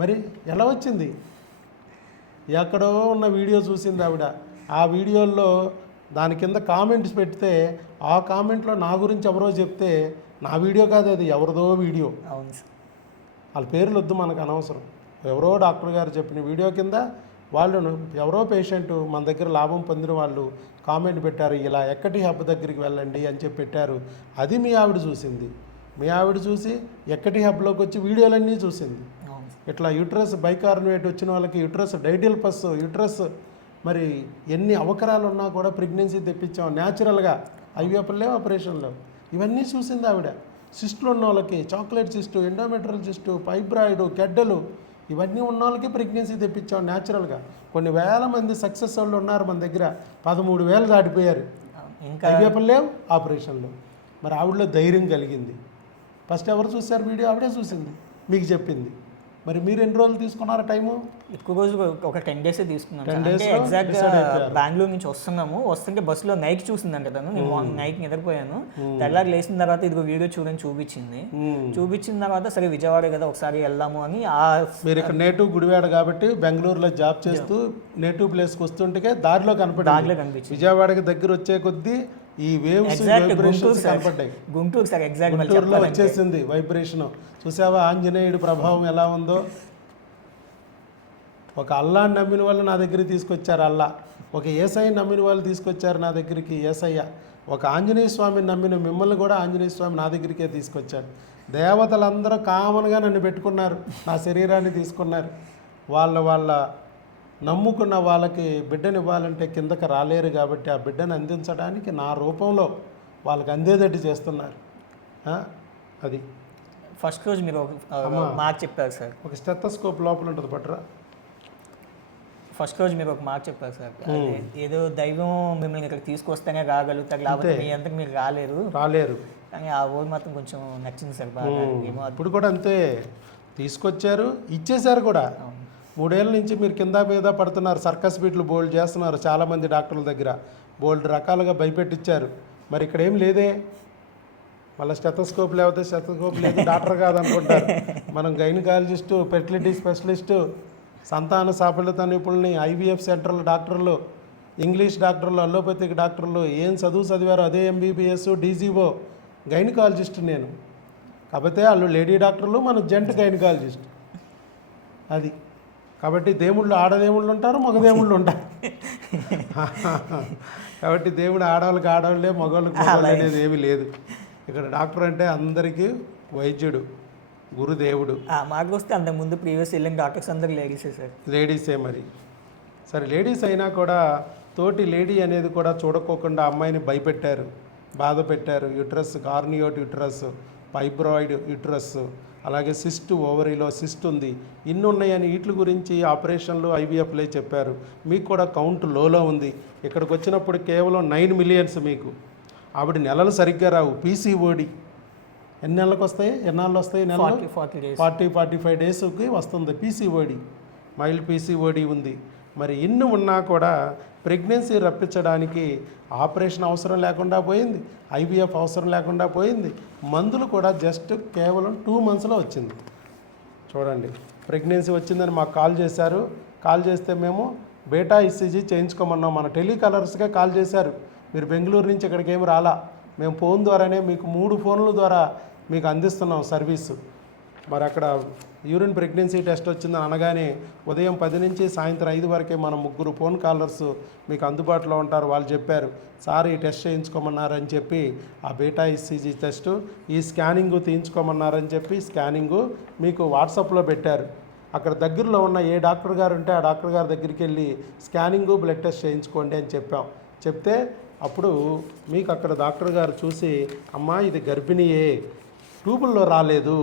మరి ఎలా వచ్చింది? ఎక్కడో ఉన్న వీడియో చూసింది ఆవిడ. ఆ వీడియోల్లో దాని కింద కామెంట్స్ పెడితే ఆ కామెంట్లో నా గురించి ఎవరో చెప్తే నా వీడియో కాదు, అది ఎవరిదో వీడియో. అవును సార్. వాళ్ళ పేర్లు వద్దు, మనకు అనవసరం. ఎవరో డాక్టర్ గారు చెప్పిన వీడియో కింద వాళ్ళను ఎవరో పేషెంట్ మన దగ్గర లాభం పొందిన వాళ్ళు కామెంట్ పెట్టారు, ఇలా ఎక్కటి హబ్ దగ్గరికి వెళ్ళండి అని చెప్పి పెట్టారు. అది మీ ఆవిడ చూసింది. మీ ఆవిడ చూసి ఎక్కటి హబ్లోకి వచ్చి వీడియోలన్నీ చూసింది. ఇట్లా యూట్రస్ బైకార్నివేట్ వచ్చిన వాళ్ళకి యూట్రస్ డైడియల్ పస్ యూట్రస్ మరి ఎన్ని అవకరాలు ఉన్నా కూడా ప్రెగ్నెన్సీ తెప్పించాం న్యాచురల్గా. ఐవీఎఫ్ లేవు, ఆపరేషన్ లేవు. ఇవన్నీ చూసింది ఆవిడ. సిస్టులు ఉన్న వాళ్ళకి chocolate cyst, endometrial cyst, fibroid, గెడ్డలు ఇవన్నీ ఉన్న వాళ్ళకి ప్రెగ్నెన్సీ తెప్పించాం న్యాచురల్గా. కొన్ని వేల మంది సక్సెస్ వాళ్ళు ఉన్నారు మన దగ్గర. 13,000 దాటిపోయారు. ఇంకా ఐవీఎఫ్ లేవు, ఆపరేషన్లు. మరి ఆవిడలో ధైర్యం కలిగింది. ఫస్ట్ ఎవరు చూశారు వీడియో? ఆవిడే చూసింది, మీకు చెప్పింది. మరి మీరు ఎన్ని రోజులు తీసుకున్నారు టైము? ఎక్కువ రోజులు ఒక 10 days తీసుకున్నాను. అంటే ఎగ్జాక్ట్గా బెంగళూరు నుంచి వస్తుంటే బస్సులో నైట్ చూసిందంట తను. నేను మార్నింగ్ నైట్ నిద్రపోయాను. తెల్లారి లేచిన తర్వాత ఇదిగో వీడియో చూపించింది. చూపించిన తర్వాత సరే విజయవాడ కదా ఒకసారి వెళ్దాము అని. మీరు ఇక్కడ నేటివ్ గుడివాడ కాబట్టి బెంగళూరులో జాబ్ చేస్తూ నేటివ్ ప్లేస్కి వస్తుంటే దారిలో కనిపించింది. విజయవాడకి దగ్గర వచ్చే కొద్దీ ఈ వేవ్స్ వైబ్రేషన్స్ కనపడ్డాయి. గుంటూరు సార్, ఎగ్జాక్ట్ గుంటూరులో వచ్చేసింది వైబ్రేషన్. చూసావా ఆంజనేయుడి ప్రభావం ఎలా ఉందో? ఒక అల్లాని నమ్మిన వాళ్ళు నా దగ్గరికి తీసుకొచ్చారు అల్లా, ఒక ఏసయ్య నమ్మిన వాళ్ళు తీసుకొచ్చారు నా దగ్గరికి ఏసయ్య, ఒక ఆంజనేయ స్వామిని నమ్మిన మిమ్మల్ని కూడా ఆంజనేయ స్వామి నా దగ్గరికే తీసుకొచ్చాడు. దేవతలందరూ కామన్గా నన్ను పెట్టుకున్నారు, నా శరీరాన్ని తీసుకున్నారు. వాళ్ళ నమ్ముకున్న వాళ్ళకి బిడ్డని ఇవ్వాలంటే కిందకి రాలేరు కాబట్టి ఆ బిడ్డను అందించడానికి నా రూపంలో వాళ్ళకి అందేదట్టు చేస్తున్నారు. అది ఫస్ట్ రోజు మీరు మాట చెప్పారు సార్. ఒక స్టెథోస్కోప్ లోపల ఉంటుంది పట్రా. ఫస్ట్ రోజు మీరు ఒక మాట చెప్పారు సార్, ఏదో దైవం మిమ్మల్ని ఇక్కడ తీసుకొస్తేనే రాగలుగుతారు, లేకపోతే మీ అంతకు మీరు రాలేరు. కానీ ఆ ఊరు మాత్రం కొంచెం నచ్చింది సార్ బాగా. ఇప్పుడు కూడా అంతే, తీసుకొచ్చారు, ఇచ్చేశారు కూడా. 3 ఏళ్ళ నుంచి మీరు కింద మీద పడుతున్నారు, సర్కస్ బీట్లు బోల్డ్ చేస్తున్నారు చాలామంది డాక్టర్ల దగ్గర, బోల్డ్ రకాలుగా భయపెట్టించారు. మరి ఇక్కడ ఏం లేదే, మళ్ళీ స్టెథోస్కోప్ లేకపోతే స్టెథోస్కోప్ లేదు డాక్టర్ కాదనుకుంటారు. మనం గైనకాలజిస్టు, ఫెర్టిలిటీ స్పెషలిస్టు, సంతాన సాఫల్యత నిపుణుల్ని, ఐవీఎఫ్ సెంటర్ల డాక్టర్లు, ఇంగ్లీష్ డాక్టర్లు, అలోపతిక్ డాక్టర్లు, ఏం చదివారో అదే ఎంబీబీఎస్, డీజీఓ, గైనకాలజిస్ట్ నేను. కాకపోతే వాళ్ళు లేడీ డాక్టర్లు, మన జెంట్ గైనకాలజిస్ట్. అది కాబట్టి దేవుళ్ళు ఆడదేవుళ్ళు ఉంటారు, మగదేవుళ్ళు ఉంటారు. కాబట్టి దేవుడు ఆడవాళ్ళకి ఆడవాళ్ళే, మగవాళ్ళకి మగవాళ్ళు అనేది ఏమీ లేదు. ఇక్కడ డాక్టర్ అంటే అందరికీ వైద్యుడు, గురుదేవుడు. మాకు వస్తే అంతకుముందు ప్రీవియస్ వెళ్ళిన డాక్టర్స్ అందరూ లేడీసే సార్. లేడీసే మరి. సరే లేడీస్ అయినా కూడా తోటి లేడీ అనేది కూడా చూడకోకుండా అమ్మాయిని భయపెట్టారు, బాధ పెట్టారు. యూట్రస్, కార్నియోట్ యూట్రస్, ఫైబ్రాయిడ్ యూట్రస్, అలాగే సిస్ట్, ఓవరీలో సిస్ట్ ఉంది, ఇన్ని ఉన్నాయని వీటి గురించి ఆపరేషన్లు ఐవీఎఫ్లే చెప్పారు. మీకు కూడా కౌంట్ లోలో ఉంది. ఇక్కడికి వచ్చినప్పుడు కేవలం 9 million మీకు. ఆవిడ నెలలు సరిగ్గా రావు. పీసీఓడి ఎన్ని నెలలకు వస్తాయి, ఎన్నాళ్ళు వస్తాయి? నెలలు 40-45 డేస్కి వస్తుంది పీసీఓడి. మైల్డ్ పీసీఓడి ఉంది. మరి ఇన్ని ఉన్నా కూడా ప్రెగ్నెన్సీ రప్పించడానికి ఆపరేషన్ అవసరం లేకుండా పోయింది, ఐవీఎఫ్ అవసరం లేకుండా పోయింది. మందులు కూడా జస్ట్ కేవలం 2 monthsలో వచ్చింది. చూడండి, ప్రెగ్నెన్సీ వచ్చిందని మాకు కాల్ చేశారు. కాల్ చేస్తే మేము బీటా ఈసీజీ చేయించుకోమన్నాం. మన టెలికాలర్స్కే కాల్ చేశారు. మీరు బెంగళూరు నుంచి ఇక్కడికి ఏమి రాలా, మేము ఫోన్ ద్వారానే మీకు 3 ఫోన్ల ద్వారా మీకు అందిస్తున్నాం సర్వీసు. మరి అక్కడ యూరిన్ ప్రెగ్నెన్సీ టెస్ట్ వచ్చిందని అనగానే ఉదయం 10 నుంచి సాయంత్రం 5 వరకే మన 3 ఫోన్ కాలర్స్ మీకు అందుబాటులో ఉంటారు. వాళ్ళు చెప్పారు, సార్ ఈ టెస్ట్ చేయించుకోమన్నారని చెప్పి ఆ బీటా ఈసీజీ టెస్టు, ఈ స్కానింగు తీయించుకోమన్నారని చెప్పి స్కానింగు మీకు వాట్సాప్లో పెట్టారు. అక్కడ దగ్గరలో ఉన్న ఏ డాక్టర్ గారు ఉంటే ఆ డాక్టర్ గారి దగ్గరికి వెళ్ళి స్కానింగు, బ్లడ్ టెస్ట్ చేయించుకోండి అని చెప్పాం. చెప్తే అప్పుడు మీకు అక్కడ డాక్టర్ గారు చూసి, అమ్మా ఇది గర్భిణీయే, ట్యూబుల్లో రాలేదు,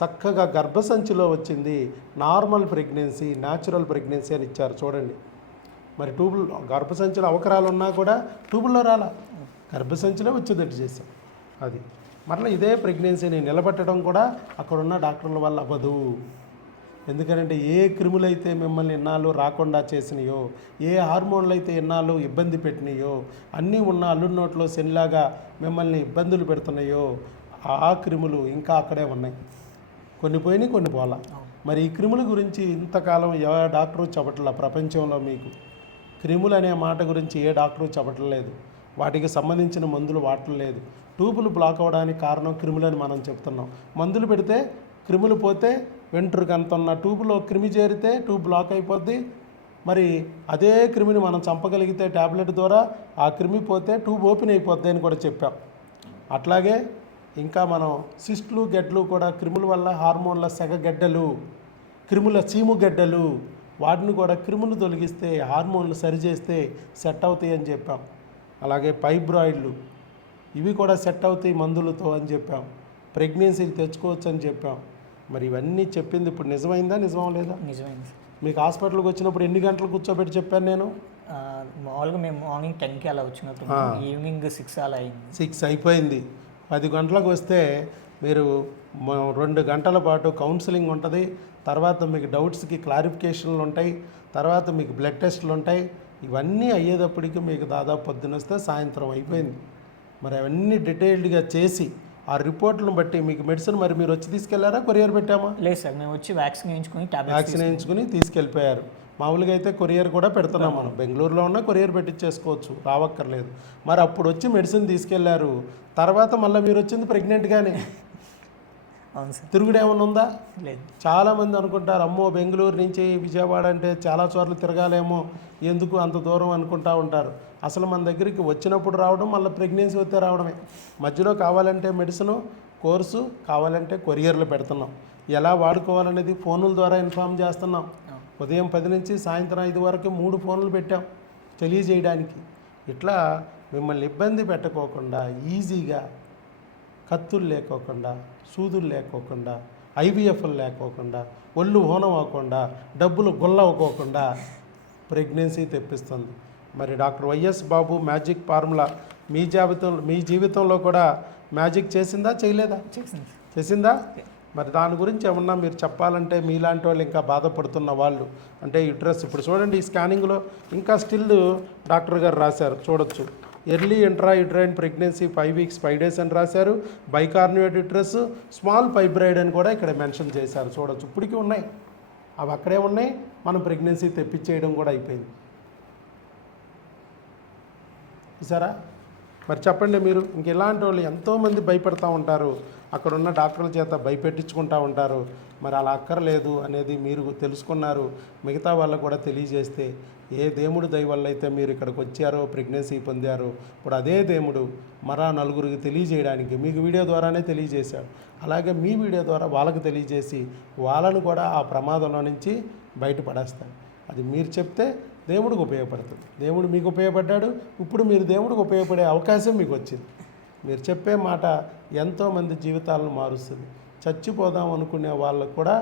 చక్కగా గర్భసంచిలో వచ్చింది, నార్మల్ ప్రెగ్నెన్సీ, న్యాచురల్ ప్రెగ్నెన్సీ అని ఇచ్చారు. చూడండి, మరి గర్భసంచిలో అవకరాలు ఉన్నా కూడా ట్యూబుల్లో రాలా, గర్భసంచిలో వచ్చేటట్టు చేసాం. అది మరలా ఇదే ప్రెగ్నెన్సీని నిలబెట్టడం కూడా అక్కడున్న డాక్టర్ల వల్ల అవ్వదు. ఎందుకంటే ఏ క్రిములైతే మిమ్మల్ని ఎన్నాళ్ళు రాకుండా చేసినాయో, ఏ హార్మోన్లు అయితే ఎన్నాళ్ళు ఇబ్బంది పెట్టినాయో, అన్నీ ఉన్న అల్లుడి నోట్లో శనిలాగా మిమ్మల్ని ఇబ్బందులు పెడుతున్నాయో ఆ క్రిములు ఇంకా అక్కడే ఉన్నాయి. కొన్ని పోయినాయి, కొన్ని పోలా. మరి ఈ క్రిముల గురించి ఇంతకాలం ఏ డాక్టరు చెప్పట్లా ప్రపంచంలో మీకు. క్రిములు అనే మాట గురించి ఏ డాక్టరు చెప్పట్లేదు. వాటికి సంబంధించిన మందులు వాడట్లేదు. ట్యూబులు బ్లాక్ అవ్వడానికి కారణం క్రిములని మనం చెప్తున్నాం. మందులు పెడితే క్రిములు పోతే వెంట్రుక అంత ఉన్న ట్యూబ్లో క్రిమి చేరితే ట్యూబ్ బ్లాక్ అయిపోద్ది. మరి అదే క్రిమిని మనం చంపగలిగితే ట్యాబ్లెట్ ద్వారా ఆ క్రిమి పోతే ట్యూబ్ ఓపెన్ అయిపోద్ది అని కూడా చెప్పాం. అట్లాగే ఇంకా మనం సిస్టులు గెడ్లు కూడా క్రిముల వల్ల హార్మోన్ల సెగగెడ్డలు, క్రిముల చీముగెడ్డలు, వాటిని కూడా క్రిములు తొలగిస్తే హార్మోన్లు సరిచేస్తే సెట్ అవుతాయి అని చెప్పాం. అలాగే ఫైబ్రాయిడ్లు ఇవి కూడా సెట్ అవుతాయి మందులతో అని చెప్పాం. ప్రెగ్నెన్సీలు తెచ్చుకోవచ్చు అని చెప్పాం. మరి ఇవన్నీ చెప్పింది ఇప్పుడు నిజమైందా, నిజం లేదా? నిజమైంది. మీకు హాస్పిటల్కి వచ్చినప్పుడు ఎన్ని గంటలు కూర్చోబెట్టి చెప్పాను నేను? మామూలుగా మేము మార్నింగ్ 10కి అలా వచ్చినప్పుడు ఈవినింగ్ 6 అలా అయింది. 6 అయిపోయింది. 10 గంటలకు వస్తే మీరు 2 గంటల పాటు కౌన్సిలింగ్ ఉంటుంది. తర్వాత మీకు డౌట్స్కి క్లారిఫికేషన్లు ఉంటాయి. తర్వాత మీకు బ్లడ్ టెస్ట్లు ఉంటాయి. ఇవన్నీ అయ్యేటప్పటికి మీకు దాదాపు పొద్దున వస్తే సాయంత్రం అయిపోయింది. మరి అవన్నీ డీటెయిల్డ్గా చేసి ఆ రిపోర్ట్లను బట్టి మీకు మెడిసిన్ మరి మీరు వచ్చి తీసుకెళ్లారా, కొరియర్ పెట్టామా? లేదు సార్, మేము వచ్చి వ్యాక్సిన్ వేయించుకుని తీసుకెళ్ళిపోయారు. మామూలుగా అయితే కొరియర్ కూడా పెడుతున్నాం మనం. బెంగళూరులో ఉన్న కొరియర్ పెట్టించేసుకోవచ్చు, రావక్కర్లేదు. మరి అప్పుడు వచ్చి మెడిసిన్ తీసుకెళ్లారు. తర్వాత మళ్ళీ మీరు వచ్చింది ప్రెగ్నెంట్గానే. అవును సార్. తిరుగుడు ఏమన్నా ఉందా? లేదు. చాలామంది అనుకుంటారు, అమ్మో బెంగళూరు నుంచి విజయవాడ అంటే చాలా చోట్ల తిరగాలేమో, ఎందుకు అంత దూరం అనుకుంటా ఉంటారు. అసలు మన దగ్గరికి వచ్చినప్పుడు రావడం, మళ్ళీ ప్రెగ్నెన్సీ వస్తే రావడమే. మధ్యలో కావాలంటే మెడిసిన్ కోర్సు, కావాలంటే కొరియర్లు పెడుతున్నాం. ఎలా వాడుకోవాలనేది ఫోనుల ద్వారా ఇన్ఫామ్ చేస్తున్నాం. ఉదయం 10 నుంచి సాయంత్రం 5 వరకు 3 ఫోన్లు పెట్టాం తెలియజేయడానికి. ఇట్లా మిమ్మల్ని ఇబ్బంది పెట్టకోకుండా, ఈజీగా కత్తులు లేకోకుండా, సూదులు లేకోకుండా, ఐవీఎఫ్లు లేకోకుండా, ఒళ్ళు హోనం అవ్వకుండా, డబ్బులు గుల్లవ్వకోకుండా ప్రెగ్నెన్సీ తెప్పిస్తుంది. మరి డాక్టర్ వైఎస్ బాబు మ్యాజిక్ ఫార్ములా మీ జీవితంలో కూడా మ్యాజిక్ చేసిందా, చేయలేదా? చేసిందా? మరి దాని గురించి ఏమన్నా మీరు చెప్పాలంటే, మీలాంటి వాళ్ళు ఇంకా బాధపడుతున్న వాళ్ళు, అంటే యుట్రస్ ఇప్పుడు చూడండి ఈ స్కానింగ్లో ఇంకా స్టిల్ డాక్టర్ గారు రాశారు, చూడొచ్చు. Early intra uterine pregnancy 5 weeks 5 days అని రాశారు. బైకార్నియేట్ యుట్రస్, స్మాల్ ఫైబ్రాయిడ్ అని కూడా ఇక్కడ మెన్షన్ చేశారు, చూడొచ్చు. ఇప్పటికీ ఉన్నాయి, అవి అక్కడే ఉన్నాయి. మనం ప్రెగ్నెన్సీ తెప్పించేయడం కూడా అయిపోయింది. చూసారా? మరి చెప్పండి మీరు, ఇంక ఇలాంటి వాళ్ళు ఎంతోమంది భయపడుతూ ఉంటారు, అక్కడ ఉన్న డాక్టర్ల చేత భయపెట్టించుకుంటూ ఉంటారు. మరి అలా అక్కర్లేదు అనేది మీరు తెలుసుకున్నారు, మిగతా వాళ్ళకు కూడా తెలియజేస్తే, ఏ దేవుడు దయ వల్ల అయితే మీరు ఇక్కడికి వచ్చారో, ప్రెగ్నెన్సీ పొందారో, ఇప్పుడు అదే దేవుడు మరా నలుగురికి తెలియజేయడానికి మీకు వీడియో ద్వారానే తెలియజేశాడు. అలాగే మీ వీడియో ద్వారా వాళ్ళకు తెలియజేసి వాళ్ళను కూడా ఆ ప్రమాదంలో నుంచి బయటపడేస్తాడు. అది మీరు చెప్తే దేవుడికి ఉపయోగపడుతుంది. దేవుడు మీకు ఉపయోగపడ్డాడు, ఇప్పుడు మీరు దేవుడికి ఉపయోగపడే అవకాశం మీకు వచ్చింది. మీరు చెప్పే మాట ఎంతోమంది జీవితాలను మారుస్తుంది. చచ్చిపోదాం అనుకునే వాళ్ళకు కూడా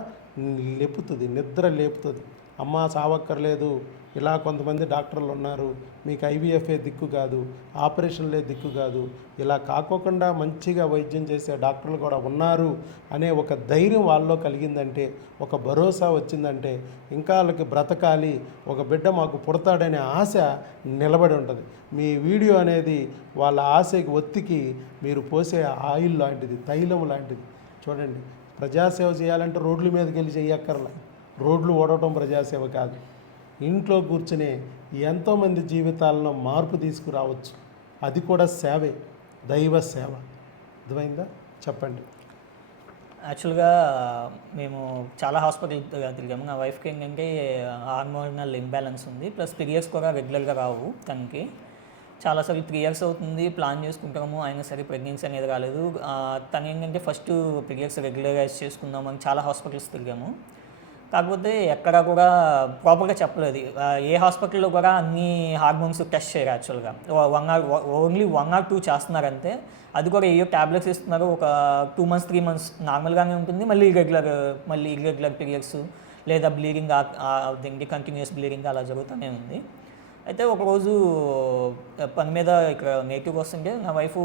లేపుతుంది, నిద్ర లేపుతుంది. అమ్మ చావక్కర్లేదు, ఇలా కొంతమంది డాక్టర్లు ఉన్నారు, మీకు ఐవీఎఫ్ఏ దిక్కు కాదు, ఆపరేషన్లే దిక్కు కాదు, ఇలా కాకోకుండా మంచిగా వైద్యం చేసే డాక్టర్లు కూడా ఉన్నారు అనే ఒక ధైర్యం వాళ్ళలో కలిగిందంటే, ఒక భరోసా వచ్చిందంటే, ఇంకా వాళ్ళకి బ్రతకాలి, ఒక బిడ్డ మాకు పుడతాడనే ఆశ నిలబడి ఉంటుంది. మీ వీడియో అనేది వాళ్ళ ఆశకి ఒత్తికి మీరు పోసే ఆయిల్ లాంటిది, తైలం లాంటిది. చూడండి, ప్రజాసేవ చేయాలంటే రోడ్ల మీదకి వెళ్ళి చేయక్కర్లా. రోడ్లు ఓడటం ప్రజాసేవ కాదు. ఇంట్లో కూర్చునే ఎంతోమంది జీవితాలను మార్పు తీసుకురావచ్చు. అది కూడా సేవే, దైవ సేవ. అర్థమైందా? చెప్పండి. యాక్చువల్గా మేము చాలా హాస్పిటల్ తిరిగాము. నా వైఫ్కి ఏంటంటే హార్మోనల్ ఇంబ్యాలెన్స్ ఉంది, ప్లస్ పీరియడ్స్ కూడా రెగ్యులర్గా రావు తనకి. చాలాసార్లు 3 years అవుతుంది ప్లాన్ చేసుకుంటాము, అయినా సరే ప్రెగ్నెన్సీ అనేది రాలేదు. తను ఏంటంటే ఫస్ట్ పీరియడ్స్ రెగ్యులరైజ్ చేసుకుందామని చాలా హాస్పిటల్స్ తిరిగాము. కాకపోతే ఎక్కడ కూడా ప్రాపర్గా చెప్పలేదు. ఏ హాస్పిటల్లో కూడా అన్ని హార్మోన్స్ టెస్ట్ చేయరు. యాక్చువల్గా ఓన్లీ 1 or 2 చేస్తున్నారంతే. అది కూడా ఏయో ట్యాబ్లెట్స్ ఇస్తున్నారు. ఒక 2 months 3 months నార్మల్గానే ఉంటుంది, మళ్ళీ ఇర్రెగ్యులర్ పీరియడ్స్ లేదా బ్లీడింగ్, దీనికి కంటిన్యూస్ బ్లీడింగ్ అలా జరుగుతూనే ఉంది. అయితే ఒకరోజు పని మీద ఇక్కడ నేటివ్కి వస్తుంటే నా వైఫ్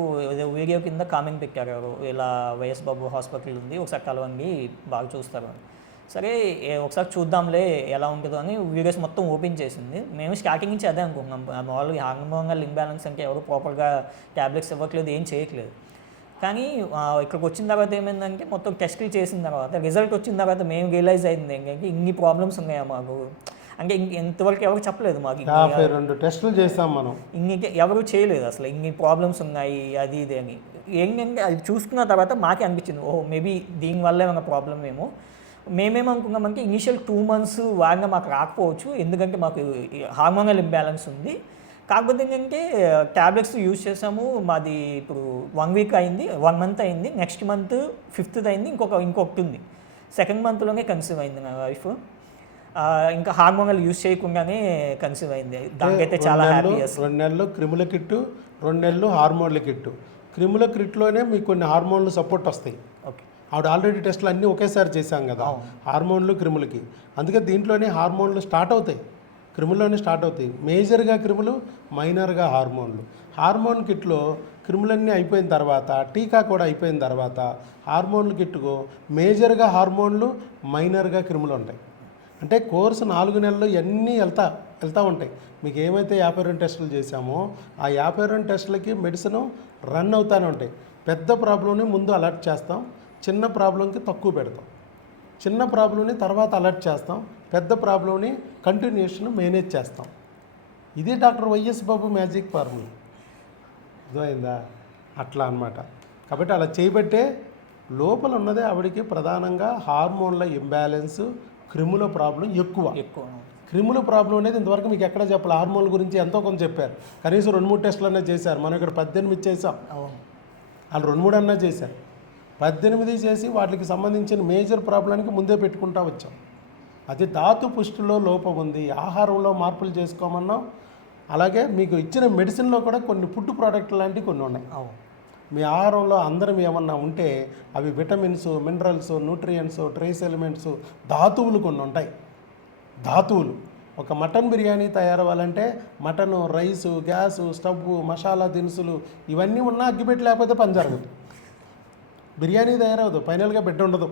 వీడియో కింద కామెంట్ పెట్టారు, ఇలా వైఎస్ బాబు హాస్పిటల్ ఉంది, ఒకసారి కలవండి, బాగా చూస్తారు. సరే ఒకసారి చూద్దాంలే ఎలా ఉంటుందో అని వీడియోస్ మొత్తం ఓపెన్ చేసింది. మేము స్టార్టింగ్ నుంచి అదే అనుకున్నాం, మామూలుగా హార్మోనల్ ఇంబ్యాలెన్స్ అంటే ఎవరు ప్రాపర్గా ట్యాబ్లెట్స్ ఇవ్వట్లేదు, ఏం చేయట్లేదు. కానీ ఇక్కడికి వచ్చిన తర్వాత ఏమైందంటే మొత్తం టెస్టులు చేసిన తర్వాత రిజల్ట్ వచ్చిన తర్వాత మేము రియలైజ్ అయింది ఏంటంటే ఇన్ని ప్రాబ్లమ్స్ ఉన్నాయా మాకు, అంటే ఇంతవరకు ఎవరు చెప్పలేదు మాకు. 52 టెస్టులు చేసాం మనం, ఇన్ని ఎవరు చేయలేదు అసలు, ఇన్ని ప్రాబ్లమ్స్ ఉన్నాయి అది ఇది అని. ఏంటంటే అది చూసుకున్న తర్వాత మాకే అనిపించింది ఓహో మేబీ దీనివల్ల ఏమైనా ప్రాబ్లం ఏమో. మేమేమనుకున్నామంటే ఇనిషియల్ 2 months వాడినా మాకు రాకపోవచ్చు, ఎందుకంటే మాకు హార్మోనల్ ఇంబ్యాలెన్స్ ఉంది. కాకపోతే ఏంటంటే ట్యాబ్లెట్స్ యూజ్ చేసాము, మాది ఇప్పుడు 1 week అయింది, 1 month అయింది, నెక్స్ట్ మంత్ 5th అయింది, ఇంకొకటి ఉంది. 2nd monthలోనే కన్సీవ్ అయింది నా వైఫ్. ఇంకా హార్మోనల్ యూజ్ చేయకుండానే కన్సీవ్ అయింది. దానికైతే చాలా హ్యాపీ. 2 నెలలు క్రిముల కిట్టు, 2 నెలలు హార్మోన్ల కిట్టు. క్రిముల కిట్లోనే మీకు కొన్ని హార్మోన్లు సపోర్ట్ వస్తాయి. ఓకే, ఆవిడ ఆల్రెడీ టెస్టులు అన్నీ ఒకేసారి చేశాం కదా, హార్మోన్లు క్రిములకి. అందుకే దీంట్లోనే హార్మోన్లు స్టార్ట్ అవుతాయి, క్రిముల్లోనే స్టార్ట్ అవుతాయి. మేజర్గా క్రిములు, మైనర్గా హార్మోన్లు. హార్మోన్ కిట్లో క్రిములన్నీ అయిపోయిన తర్వాత, టీకా కూడా అయిపోయిన తర్వాత హార్మోన్ల కిట్టుకు మేజర్గా హార్మోన్లు, మైనర్గా క్రిములు ఉంటాయి. అంటే కోర్సు 4 నెలలు ఇవన్నీ వెళ్తూ ఉంటాయి. మీకు ఏమైతే 52 టెస్టులు చేశామో ఆ 52 టెస్టులకి మెడిసిన్ రన్ అవుతూనే ఉంటాయి. పెద్ద ప్రాబ్లంని ముందు అలర్ట్ చేస్తాం, చిన్న ప్రాబ్లంకి తక్కువ పెడతాం. చిన్న ప్రాబ్లంని తర్వాత అలర్ట్ చేస్తాం, పెద్ద ప్రాబ్లంని కంటిన్యూషన్ మేనేజ్ చేస్తాం. ఇది డాక్టర్ వైఎస్ బాబు మ్యాజిక్ ఫార్ములా. అర్థమైందా? అట్లా అన్నమాట. కాబట్టి అలా చేయబట్టే లోపల ఉన్నదే ఆవిడికి ప్రధానంగా హార్మోన్ల ఇంబ్యాలెన్స్, క్రిముల ప్రాబ్లం ఎక్కువ. క్రిముల ప్రాబ్లం అనేది ఇంతవరకు మీకు ఎక్కడ చెప్పాలి. హార్మోన్ల గురించి ఎంతో కొంత చెప్పారు, కనీసం 2-3 టెస్టులు అన్నా చేశారు. మనం ఇక్కడ 18 చేసాం, వాళ్ళు 2-3 అన్నా చేశారు. 18 చేసి వాటికి సంబంధించిన మేజర్ ప్రాబ్లానికి ముందే పెట్టుకుంటా వచ్చాం. అది ధాతు పుష్టిలో లోపం ఉంది, ఆహారంలో మార్పులు చేసుకోమన్నాం. అలాగే మీకు ఇచ్చిన మెడిసిన్లో కూడా కొన్ని ఫుడ్ ప్రోడక్ట్ లాంటివి కొన్ని ఉన్నాయి. మీ ఆహారంలో అందరం ఏమన్నా ఉంటే అవి vitamins, minerals, nutrients, trace elements, ధాతువులు కొన్ని ఉంటాయి. ధాతువులు ఒక మటన్ బిర్యానీ తయారవ్వాలంటే mutton, rice, gas, stove, masala దినుసులు ఇవన్నీ ఉన్నా అగ్గిపెట్టి లేకపోతే పని జరగదు, బిర్యానీ తయారవదు, ఫైనల్గా బిడ్డ ఉండదు.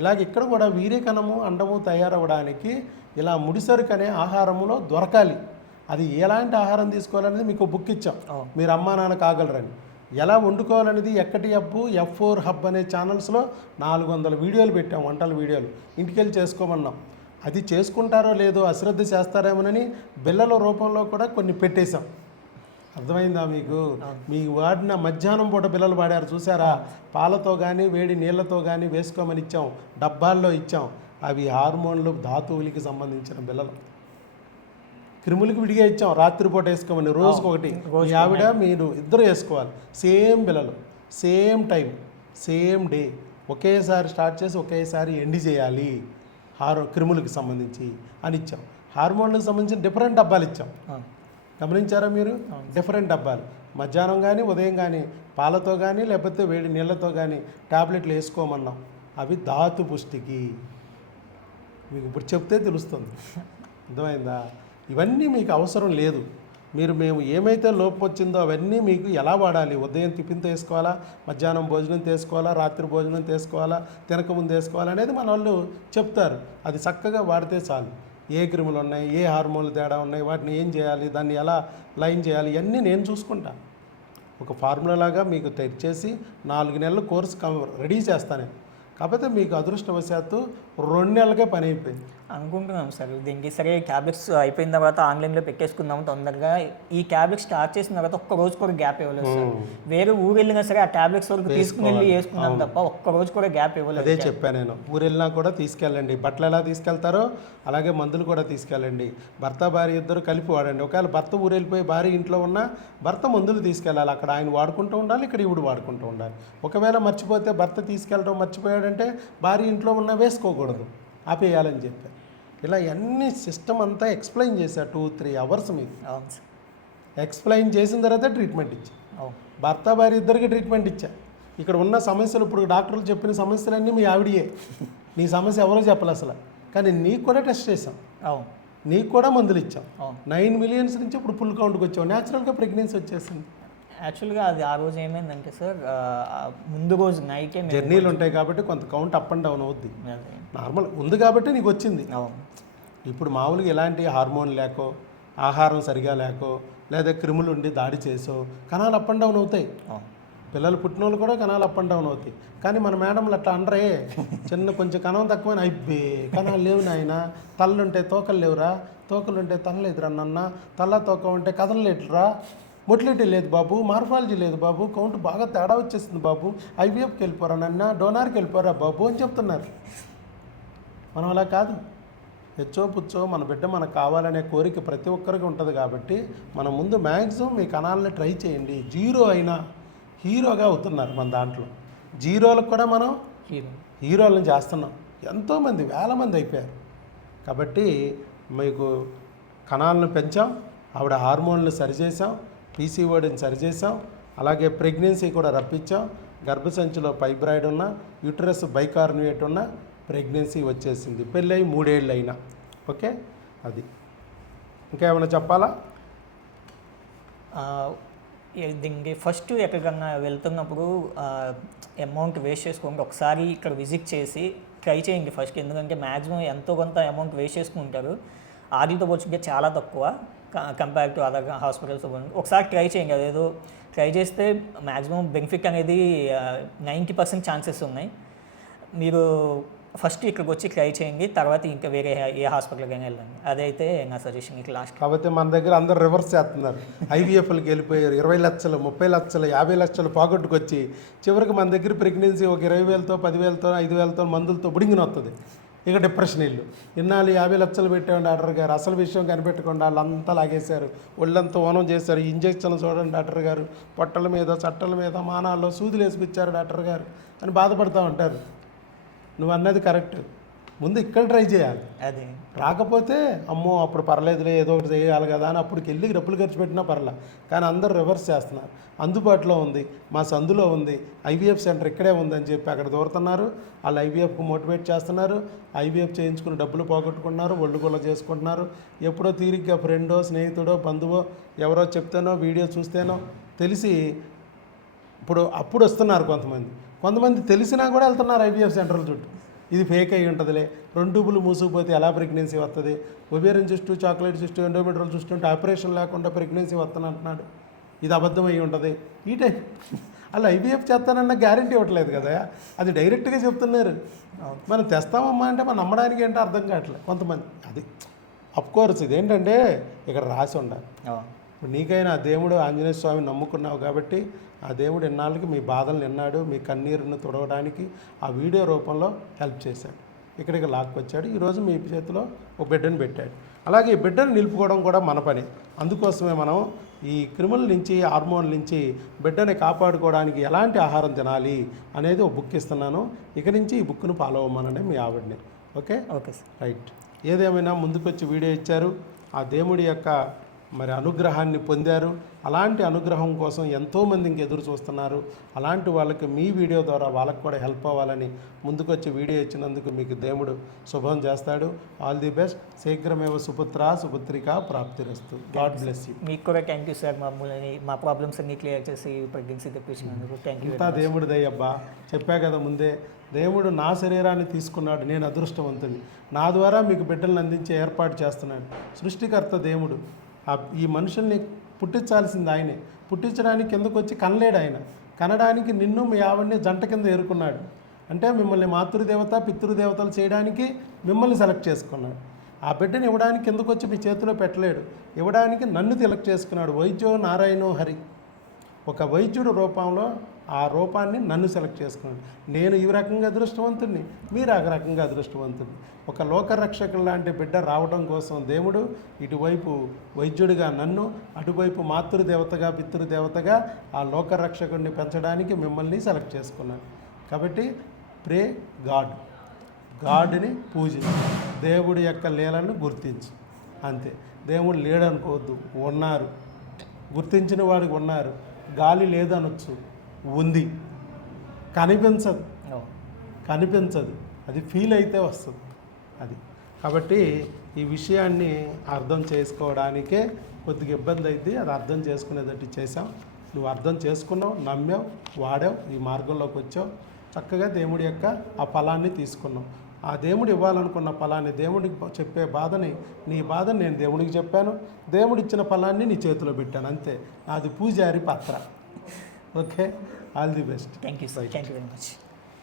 ఇలాగ ఇక్కడ కూడా వీర్యకణము, అండము తయారవడానికి ఇలా ముడిసరుకు అనే ఆహారంలో దొరకాలి. అది ఎలాంటి ఆహారం తీసుకోవాలనేది మీకు బుక్ ఇచ్చాం, మీరు అమ్మా నాన్న కాగలరని. ఎలా వండుకోవాలనేది ఎక్కటి హబ్బు, F4 హబ్ అనే ఛానల్స్లో 400 వీడియోలు పెట్టాం, వంటల వీడియోలు. ఇంటికెళ్ళి చేసుకోమన్నాం. అది చేసుకుంటారో లేదో, అశ్రద్ధ చేస్తారేమోనని బిళ్ళల రూపంలో కూడా కొన్ని పెట్టేశాం. అర్థమైందా మీకు? మీ వాడిన మధ్యాహ్నం పూట పిల్లలు వాడారు చూసారా, పాలతో కానీ వేడి నీళ్ళతో కానీ వేసుకోమని ఇచ్చాం, డబ్బాల్లో ఇచ్చాం. అవి హార్మోన్లు, ధాతువులకి సంబంధించిన బిళ్ళలు. క్రిములకి విడిగా ఇచ్చాం, రాత్రిపూట వేసుకోమని, రోజుకొకటి. మీ ఆవిడ మీరు ఇద్దరు వేసుకోవాలి, సేమ్ బిళ్ళలు, సేమ్ టైం, సేమ్ డే, ఒకేసారి స్టార్ట్ చేసి ఒకేసారి ఎండి చేయాలి క్రిములకి సంబంధించి అని ఇచ్చాం. హార్మోన్లకు సంబంధించిన డిఫరెంట్ డబ్బాలు ఇచ్చాం, గమనించారా మీరు? డిఫరెంట్ డబ్బాలు. మధ్యాహ్నం కానీ ఉదయం కానీ పాలతో కానీ లేకపోతే వేడి నీళ్ళతో కానీ టాబ్లెట్లు వేసుకోమన్నాం. అవి ధాతు పుష్టికి. మీకు ఇప్పుడు చెప్తే తెలుస్తుంది, అర్థమైందా? ఇవన్నీ మీకు అవసరం లేదు. మేము ఏమైతే లోపం వచ్చిందో అవన్నీ మీకు ఎలా వాడాలి, ఉదయం టిఫిన్ తీసుకోవాలా, మధ్యాహ్నం భోజనం తీసుకోవాలా, రాత్రి భోజనం తీసుకోవాలా, తినకముందు వేసుకోవాలా అనేది మన వాళ్ళు చెప్తారు. అది చక్కగా వాడితే చాలు. ఏ క్రిములు ఉన్నాయి, ఏ హార్మోన్లు తేడా ఉన్నాయి, వాటిని ఏం చేయాలి, దాన్ని ఎలా లైన్ చేయాలి, ఇవన్నీ నేను చూసుకుంటా. ఒక ఫార్ములా లాగా మీకు తెచ్చేసి 4 నెలల కోర్సు రెడీ చేస్తాను. కాకపోతే మీకు అదృష్టవశాత్తు 2 నెలలకే పని అయిపోయింది అనుకుంటున్నాం సార్. దీనికి సరే ట్యాబ్లెట్స్ అయిపోయిన తర్వాత ఆన్లైన్లో పెట్టేసుకుందాం తొందరగా. ఈ ట్యాబ్లెట్స్ స్టార్ట్ చేసిన తర్వాత ఒక్క రోజు కూడా గ్యాప్ ఇవ్వలేదు సార్. వేరే ఊరు వెళ్ళినా సరే ఆ ట్యాబ్లెట్స్ వరకు తీసుకుని వెళ్ళి వేసుకున్నాం తప్ప ఒక్క రోజు కూడా గ్యాప్ ఇవ్వలేదు. అదే చెప్పాను నేను, ఊరు వెళ్ళినా కూడా తీసుకెళ్ళండి. బట్టలు ఎలా తీసుకెళ్తారో అలాగే మందులు కూడా తీసుకెళ్ళండి. భర్త భార్య ఇద్దరు కలిపి వాడండి. ఒకవేళ భర్త ఊరు వెళ్ళిపోయి భార్య ఇంట్లో ఉన్నా భర్త మందులు తీసుకెళ్ళాలి. అక్కడ ఆయన వాడుకుంటూ ఉండాలి, ఇక్కడ ఈవిడ వాడుకుంటూ ఉండాలి. ఒకవేళ మర్చిపోతే భర్త తీసుకెళ్ళడం మర్చిపోయాడంటే భార్య ఇంట్లో ఉన్నా వేసుకోకూడదు, ఆపేయాలని చెప్పారు. ఇలా అన్ని సిస్టమ్ అంతా ఎక్స్ప్లెయిన్ చేశా 2-3 hours మీకు. ఎక్స్ప్లెయిన్ చేసిన తర్వాత ట్రీట్మెంట్ ఇచ్చా. భర్త భార్య ఇద్దరికి ట్రీట్మెంట్ ఇచ్చా. ఇక్కడ ఉన్న సమస్యలు, ఇప్పుడు డాక్టర్లు చెప్పిన సమస్యలన్నీ మీ ఆవిడయే. నీ సమస్య ఎవరో చెప్పాలి అసలు, కానీ నీకు కూడా టెస్ట్ చేసాం, నీకు కూడా మందులు ఇచ్చాం. 9 million నుంచి ఇప్పుడు ఫుల్ కౌంట్కి వచ్చాం. న్యాచురల్గా ప్రెగ్నెన్సీ వచ్చేసింది. యాక్చువల్గా అది ఆ రోజు ఏమైందంటే సార్, ముందు రోజు నైటే జర్నీలు ఉంటాయి కాబట్టి కొంత కౌంట్ అప్ అండ్ డౌన్ అవుద్ది. నార్మల్ ఉంది కాబట్టి నీకు వచ్చింది. ఇప్పుడు మామూలుగా ఎలాంటి హార్మోన్ లేకో, ఆహారం సరిగా లేకో, లేదా క్రిములు ఉండి దాడి చేసో కణాలు అప్ అండ్ డౌన్ అవుతాయి. పిల్లలు పుట్టిన వాళ్ళు కూడా కణాలు అప్ అండ్ డౌన్ అవుతాయి. కానీ మన మేడంలు అట్లా అనరే, కొంచెం కణం తక్కువని అయిపోయి కణాలు లేవు నాయన, తల్లుంటే తోకలు లేవురా, తోకలుంటే తలలేదురా నాన్న, తల్ల తోక ఉంటే కదలలేదురా, మొటిలిటీ లేదు బాబు, మార్ఫాలజీ లేదు బాబు, కౌంట్ బాగా తేడా వచ్చేస్తుంది బాబు, ఐవీఎఫ్కి వెళ్ళిపోరా నాన్న, డోనార్కి వెళ్ళిపోరా బాబు అని చెప్తున్నారు. మనం అలా కాదు. హెచ్చో పుచ్చో మన బిడ్డ మనకు కావాలనే కోరిక ప్రతి ఒక్కరికి ఉంటుంది. కాబట్టి మనం ముందు మ్యాక్సిమం మీ కణాలని ట్రై చేయండి. జీరో అయినా హీరోగా అవుతున్నారు మన దాంట్లో. జీరోలకు కూడా మనం హీరోలను చేస్తున్నాం. ఎంతోమంది వేల మంది అయిపోయారు. కాబట్టి మీకు కణాలను పెంచాం, ఆవిడ హార్మోన్లు సరిచేసాం, పీసీఓడిని సరిచేసాం, అలాగే ప్రెగ్నెన్సీ కూడా రప్పించాం. గర్భసంచిలో ఫైబ్రాయిడ్ ఉన్న, యూటరస్ బైకార్నియేట్ ఉన్న ప్రెగ్నెన్సీ వచ్చేసింది, పెళ్ళై 3 ఏళ్ళు అయినా. ఓకే, అది ఇంకా ఏమైనా చెప్పాలా? దీనికి ఫస్ట్ ఎక్కడికన్నా వెళ్తున్నప్పుడు అమౌంట్ వేస్ట్ చేసుకోండి. ఒకసారి ఇక్కడ విజిట్ చేసి ట్రై చేయండి ఫస్ట్. ఎందుకంటే మ్యాక్సిమం ఎంతో కొంత అమౌంట్ వేస్ట్ చేసుకుంటారు. ఆదితో పోల్చుకుంటే చాలా తక్కువ కంపేర్ టు అదర్ హాస్పిటల్స్. ఒకసారి ట్రై చేయండి. అదేదో ట్రై చేస్తే మ్యాక్సిమం బెనిఫిట్ అనేది 90% ఛాన్సెస్ ఉన్నాయి. మీరు ఫస్ట్ ఇక్కడికి వచ్చి ట్రై చేయండి, తర్వాత ఇంకా వేరే ఏ హాస్పిటల్కి అయినా వెళ్ళండి. అదైతే నా సజెషన్ ఇక లాస్ట్. కాబట్టి మన దగ్గర అందరూ రివర్స్ చేస్తున్నారు. ఐవీఎఫ్లకి వెళ్ళిపోయారు. 20 లక్షలు, 30 లక్షలు, 50 లక్షలు పోగొట్టుకొచ్చి చివరికి మన దగ్గర ప్రెగ్నెన్సీ ఒక 20,000తో, 10,000తో, 5,000తో మందులతో బుడింగిన వస్తుంది. ఇక డిప్రెషన్ ఇల్లు. ఇన్నాళ్ళు 50 లక్షలు పెట్టామండి డాక్టర్ గారు, అసలు విషయం కనిపెట్టకుండా వాళ్ళంతా లాగేశారు, ఒళ్ళంతా ఓనం చేశారు. ఇంజక్షన్లు చూడండి డాక్టర్ గారు, పొట్టల మీద, చట్టల మీద, మానాల్లో సూదులు వేసుకొచ్చారు డాక్టర్ గారు అని బాధపడుతూ ఉంటారు. నువ్వు అన్నది కరెక్ట్. ముందు ఇక్కడ ట్రై చేయాలి. అది రాకపోతే అమ్మో అప్పుడు పర్లేదులే, ఏదో ఒకటి చేయాలి కదా అని అప్పటికి వెళ్ళి డబ్బులు ఖర్చు పెట్టినా పర్లే. కానీ అందరూ రివర్స్ చేస్తున్నారు. అందుబాటులో ఉంది, మా సందులో ఉంది, ఐవీఎఫ్ సెంటర్ ఇక్కడే ఉందని చెప్పి అక్కడ దూరుతున్నారు. వాళ్ళు ఐవీఎఫ్కు మోటివేట్ చేస్తున్నారు. ఐవీఎఫ్ చేయించుకుని డబ్బులు పోగొట్టుకుంటున్నారు, ఒళ్ళు గుల్ల చేసుకుంటున్నారు. ఎప్పుడో తీరిగ్గా ఫ్రెండో, స్నేహితుడో, బంధువో ఎవరో చెప్తేనో, వీడియో చూస్తేనో తెలిసి అప్పుడు వస్తున్నారు. కొంతమంది తెలిసినా కూడా వెళ్తున్నారు ఐవీఎఫ్ సెంటర్ల చుట్టూ. ఇది ఫేక్ అయి ఉంటుందిలే, 2 ట్యూబులు మూసుకుపోతే ఎలా ప్రెగ్నెన్సీ వస్తుంది, ovarian cyst, chocolate cyst, endometrial cyst అంటే ఆపరేషన్ లేకుండా ప్రెగ్నెన్సీ వస్తాను అంటున్నాడు. ఇది అబద్ధం అయి ఉంటుంది. ఈ టైప్ అలా ఐవీఎఫ్ చేస్తానన్న గ్యారంటీ ఇవ్వట్లేదు కదా, అది డైరెక్ట్గా చెప్తున్నారు. మనం తెస్తామమ్మా అంటే మనం నమ్మడానికి ఏంటో అర్థం కావట్లేదు కొంతమంది. అది అఫ్కోర్స్ ఇదేంటంటే ఇక్కడ రాసి ఉండాలి. ఇప్పుడు నీకైనా ఆ దేవుడు ఆంజనేయ స్వామిని నమ్ముకున్నావు కాబట్టి ఆ దేవుడు ఎన్నాళ్ళకి మీ బాధలు విన్నాడు, మీ కన్నీరును తుడవడానికి ఆ వీడియో రూపంలో హెల్ప్ చేశాడు. ఇక్కడికి లాక్కొచ్చాడు. ఈరోజు మీ చేతిలో ఒక బిడ్డను పెట్టాడు. అలాగే ఈ బిడ్డను నిలుపుకోవడం కూడా మన పని. అందుకోసమే మనం ఈ క్రిముల నుంచి, హార్మోన్ల నుంచి బిడ్డని కాపాడుకోవడానికి ఎలాంటి ఆహారం తినాలి అనేది ఒక బుక్ ఇస్తున్నాను. ఇక నుంచి ఈ బుక్ను ఫాలో అవ్వమనండి మీ ఆవిడని. Okay okay sir, right. ఏదేమైనా ముందుకొచ్చి వీడియో ఇచ్చారు, ఆ దేవుడి యొక్క అనుగ్రహాన్ని పొందారు. అలాంటి అనుగ్రహం కోసం ఎంతోమంది ఇంక ఎదురు చూస్తున్నారు. అలాంటి వాళ్ళకి మీ వీడియో ద్వారా వాళ్ళకి కూడా హెల్ప్ అవ్వాలని ముందుకొచ్చి వీడియో ఇచ్చినందుకు మీకు దేవుడు శుభం చేస్తాడు. All the best. శీఘ్రమేవ సుపుత్ర సుపుత్రిక ప్రాప్తిరస్తు. God bless you. మీకు కూడా థ్యాంక్ యూ సార్. మా ప్రాబ్లమ్స్ అన్ని క్లియర్ చేసి ప్రెగ్నెన్సీ తెప్పించినందుకు థ్యాంక్ యూ. అంతా దేవుడి దయ్యబ్బా. చెప్పా కదా ముందే, దేవుడు నా శరీరాన్ని తీసుకున్నాడు, నేను అదృష్టవంతుని. నా ద్వారా మీకు బిడ్డలను అందించే ఏర్పాటు చేస్తున్నాడు. సృష్టికర్త దేవుడు. ఈ మనుషుల్ని పుట్టించాల్సింది ఆయనే. పుట్టించడానికి కిందకు వచ్చి కనలేడు ఆయన. కనడానికి నిన్ను మీ ఆవిడ్ని జంట కింద ఏరుకున్నాడు. అంటే మిమ్మల్ని మాతృదేవత, పితృదేవతలు చేయడానికి మిమ్మల్ని సెలెక్ట్ చేసుకున్నాడు. ఆ బిడ్డని ఇవ్వడానికి కిందకు వచ్చి మీ చేతిలో పెట్టలేడు. ఇవ్వడానికి నన్ను సెలెక్ట్ చేసుకున్నాడు. వైద్యో నారాయణో హరి. ఒక వైద్యుడు రూపంలో ఆ రూపాన్ని నన్ను సెలెక్ట్ చేసుకున్నాడు. నేను ఈ రకంగా అదృష్టవంతుడిని, మీరు ఆ రకంగా అదృష్టవంతుడిని. ఒక లోకరక్షకుడు లాంటి బిడ్డ రావడం కోసం దేవుడు ఇటువైపు వైద్యుడిగా నన్ను, అటువైపు మాతృదేవతగా, పితృదేవతగా ఆ లోకరక్షకుడిని పెంచడానికి మిమ్మల్ని సెలెక్ట్ చేసుకున్నాను. కాబట్టి ప్రే గాడ్. గాడ్ని పూజించు, దేవుడి యొక్క లీలను గుర్తించు. అంతే. దేవుడు లేడనుకోవద్దు, ఉన్నారు. గుర్తించిన వాడికి ఉన్నారు. గాలి లేదనొచ్చు, ఉంది. కనిపించదు, అది ఫీల్ అయితే వస్తుంది. అది కాబట్టి ఈ విషయాన్ని అర్థం చేసుకోవడానికే కొద్దిగా ఇబ్బంది అయింది. అది అర్థం చేసుకునేటట్టు చేసాం. నువ్వు అర్థం చేసుకున్నావు, నమ్మావు, వాడావు, ఈ మార్గంలోకి వచ్చావు. చక్కగా దేవుడి యొక్క ఆ ఫలాన్ని తీసుకున్నావు. ఆ దేవుడు ఇవ్వాలనుకున్న ఫలాన్ని, దేవుడికి చెప్పే బాధని, నీ బాధని నేను దేవుడికి చెప్పాను. దేవుడు ఇచ్చిన ఫలాన్ని నీ చేతిలో పెట్టాను. అంతే. అది పూజారి పాత్ర. Okay. All the best. Thank you sir, thank you very much.